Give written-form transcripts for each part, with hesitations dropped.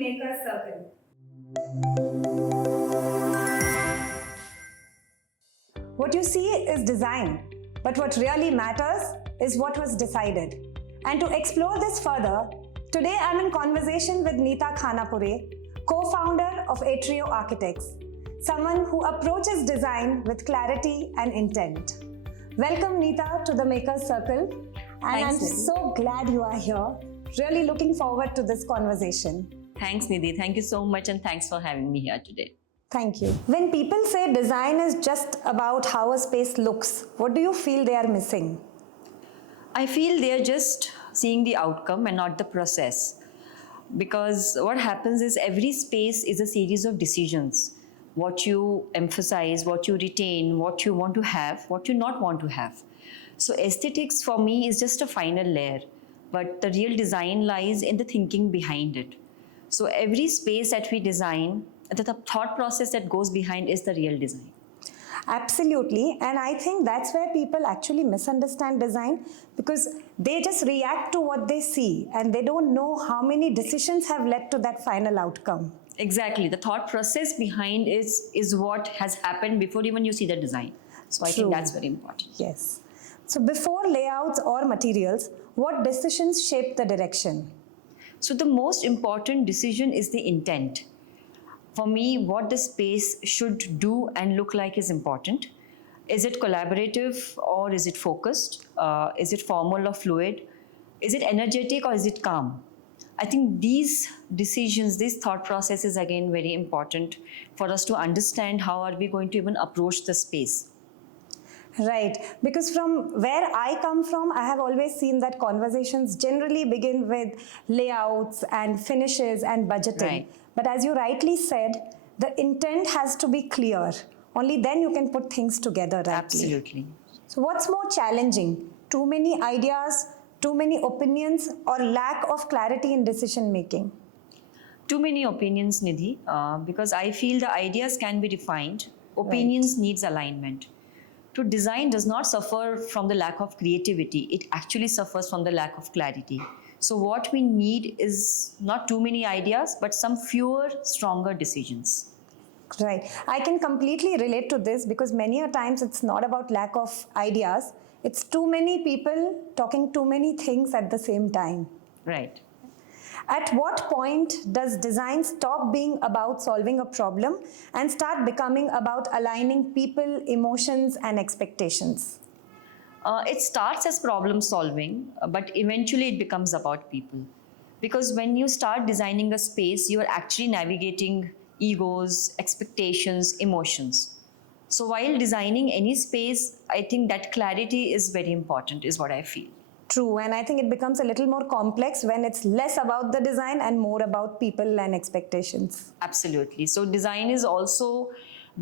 Maker's Circle. What you see is design, but what really matters is what was decided. And to explore this further, today I'm in conversation with Neeta Khanapure, co-founder of Aetrio Architects, someone who approaches design with clarity and intent. Welcome, Neeta, to the Maker's Circle. And I'm so glad you are here. Really looking forward to this conversation. Thanks, Nidhi. Thank you so much, and thanks for having me here today. Thank you. When people say design is just about how a space looks, what do you feel they are missing? I feel they are just seeing the outcome and not the process. Because what happens is every space is a series of decisions. What you emphasize, what you retain, what you want to have, what you not want to have. So aesthetics for me is just a final layer, but the real design lies in the thinking behind it. So every space that we design, the thought process that goes behind is the real design. Absolutely. And I think that's where people actually misunderstand design, because they just react to what they see and they don't know how many decisions have led to that final outcome. Exactly. The thought process behind is what has happened before even you see the design. So I think that's very important. Yes. So before layouts or materials, what decisions shape the direction? So the most important decision is the intent. For me, what the space should do and look like is important. Is it collaborative or is it focused? Is it formal or fluid? Is it energetic or is it calm? I think these decisions, this thought process is again very important for us to understand how are we going to even approach the space. Right, because from where I come from, I have always seen that conversations generally begin with layouts and finishes and budgeting. Right. But as you rightly said, the intent has to be clear. Only then you can put things together rightly. Absolutely. So what's more challenging? Too many ideas, too many opinions, or lack of clarity in decision making? Too many opinions, Nidhi, because I feel the ideas can be refined. Opinions needs alignment. To design does not suffer from the lack of creativity. It actually suffers from the lack of clarity. So what we need is not too many ideas, but some fewer, stronger decisions. Right. I can completely relate to this, because many a times it's not about lack of ideas. It's too many people talking too many things at the same time. Right. At what point does design stop being about solving a problem and start becoming about aligning people, emotions, and expectations? It starts as problem solving, but eventually it becomes about people. Because when you start designing a space, you are actually navigating egos, expectations, emotions. So while designing any space, I think that clarity is very important, is what I feel. True, and I think it becomes a little more complex when it's less about the design and more about people and expectations. Absolutely. So design is also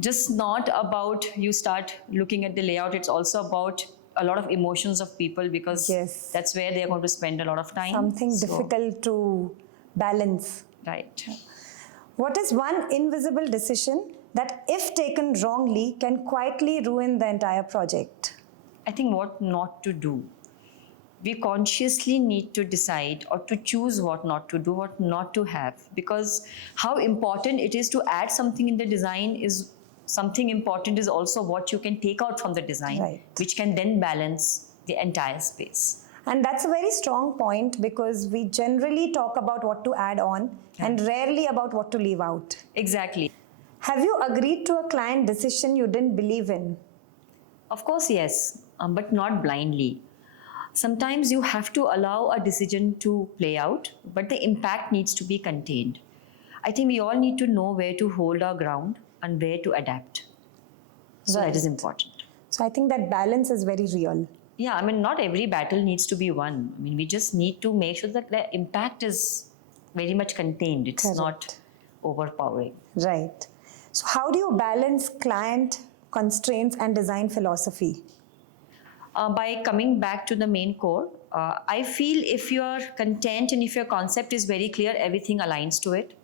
just not about you start looking at the layout. It's also about a lot of emotions of people, because that's where they're going to spend a lot of time. Something difficult to balance. Right. What is one invisible decision that, if taken wrongly, can quietly ruin the entire project? I think what not to do. We consciously need to decide or to choose what not to do, what not to have, because how important it is to add something in the design is something important is also what you can take out from the design, which can then balance the entire space. And that's a very strong point, because we generally talk about what to add on and rarely about what to leave out. Exactly. Have you agreed to a client decision you didn't believe in? Of course, yes, but not blindly. Sometimes you have to allow a decision to play out, but the impact needs to be contained. I think we all need to know where to hold our ground and where to adapt. So that is important. So I think that balance is very real. Yeah, I mean, not every battle needs to be won. I mean, we just need to make sure that the impact is very much contained. It's not overpowering. Right. So how do you balance client constraints and design philosophy? By coming back to the main core, I feel if your content and if your concept is very clear, everything aligns to it.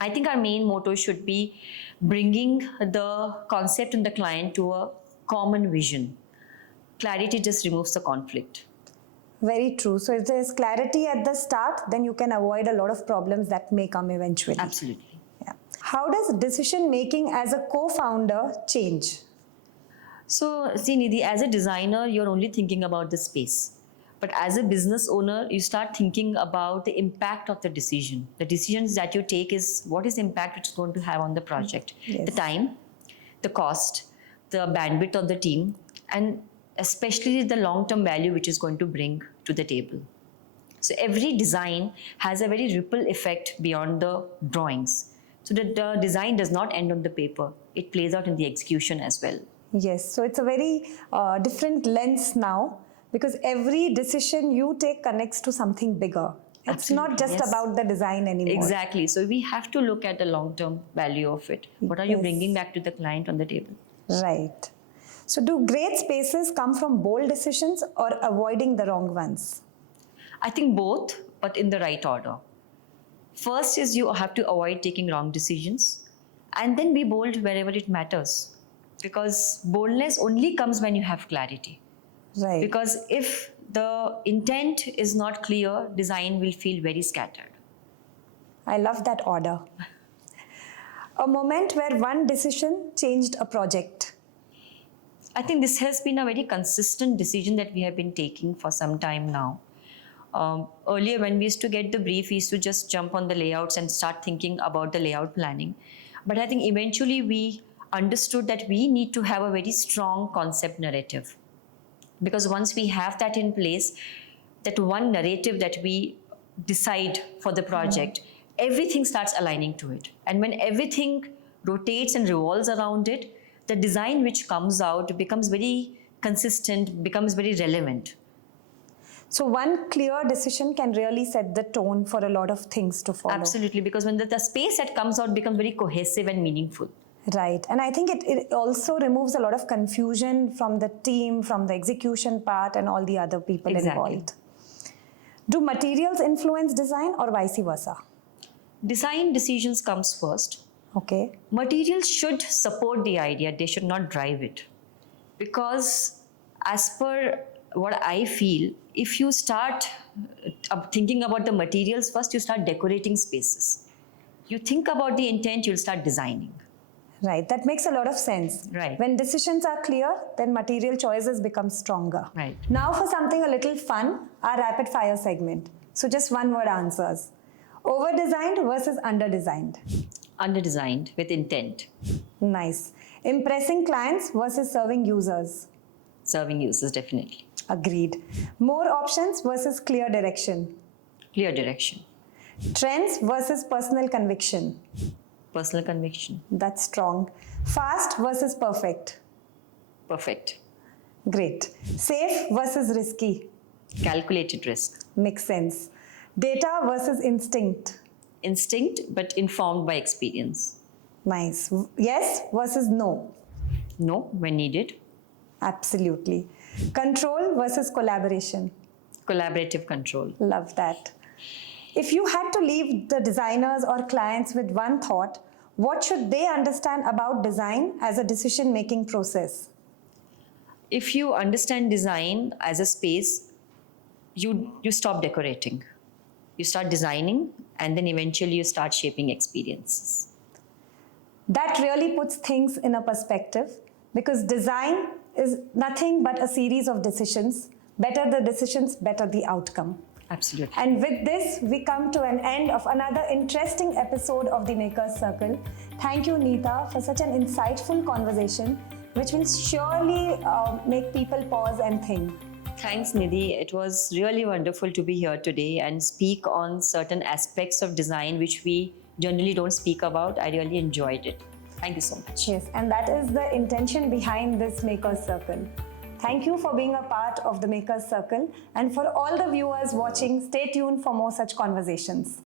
I think our main motto should be bringing the concept and the client to a common vision. Clarity just removes the conflict. Very true. So if there's clarity at the start, then you can avoid a lot of problems that may come eventually. Absolutely. Yeah. How does decision making as a co-founder change? So, see, Nidhi, as a designer, you're only thinking about the space. But as a business owner, you start thinking about the impact of the decision. The decisions that you take is what is the impact it's going to have on the project, Yes. the time, the cost, the bandwidth of the team, and especially the long-term value which is going to bring to the table. So every design has a very ripple effect beyond the drawings. So the design does not end on the paper. It plays out in the execution as well. Yes, so it's a very different lens now because every decision you take connects to something bigger. It's not Absolutely, just yes. about the design anymore. Exactly. So we have to look at the long-term value of it. What are you Yes. bringing back to the client on the table? Right. So do great spaces come from bold decisions or avoiding the wrong ones? I think both, but in the right order. First is you have to avoid taking wrong decisions and then be bold wherever it matters. Because boldness only comes when you have clarity. Right. Because if the intent is not clear, design will feel very scattered. I love that order. A moment where one decision changed a project. I think this has been a very consistent decision that we have been taking for some time now. Earlier, when we used to get the brief, we used to just jump on the layouts and start thinking about the layout planning. But I think eventually we understood that we need to have a very strong concept narrative. Because once we have that in place, that one narrative that we decide for the project, everything starts aligning to it. And when everything rotates and revolves around it, the design which comes out becomes very consistent, becomes very relevant. So one clear decision can really set the tone for a lot of things to follow. Absolutely, because when the space that comes out becomes very cohesive and meaningful. Right. And I think it also removes a lot of confusion from the team, from the execution part and all the other people involved. Do materials influence design or vice versa? Design decisions comes first. Okay. Materials should support the idea, they should not drive it. Because as per what I feel, if you start thinking about the materials first, you start decorating spaces. You think about the intent, you'll start designing. Right. That makes a lot of sense. Right. When decisions are clear, then material choices become stronger. Right. Now for something a little fun, our rapid fire segment. So just one word answers. Over-designed versus under-designed. Under-designed with intent. Nice. Impressing clients versus serving users. Serving users, definitely. Agreed. More options versus clear direction. Clear direction. Trends versus personal conviction. Personal conviction. That's strong. Fast versus perfect. Perfect. Great. Safe versus risky. Calculated risk. Makes sense. Data versus instinct. Instinct, but informed by experience. Nice. Yes versus no. No, when needed. Absolutely. Control versus collaboration. Collaborative control. Love that. If you had to leave the designers or clients with one thought, what should they understand about design as a decision-making process? If you understand design as a space, you stop decorating. You start designing, and then eventually you start shaping experiences. That really puts things in a perspective because design is nothing but a series of decisions. Better the decisions, better the outcome. Absolutely. And with this, we come to an end of another interesting episode of the Maker's Circle. Thank you, Neeta, for such an insightful conversation, which will surely make people pause and think. Thanks, Nidhi. It was really wonderful to be here today and speak on certain aspects of design which we generally don't speak about. I really enjoyed it. Thank you so much. Yes, and that is the intention behind this Maker's Circle. Thank you for being a part of the Maker's Circle, and for all the viewers watching, stay tuned for more such conversations.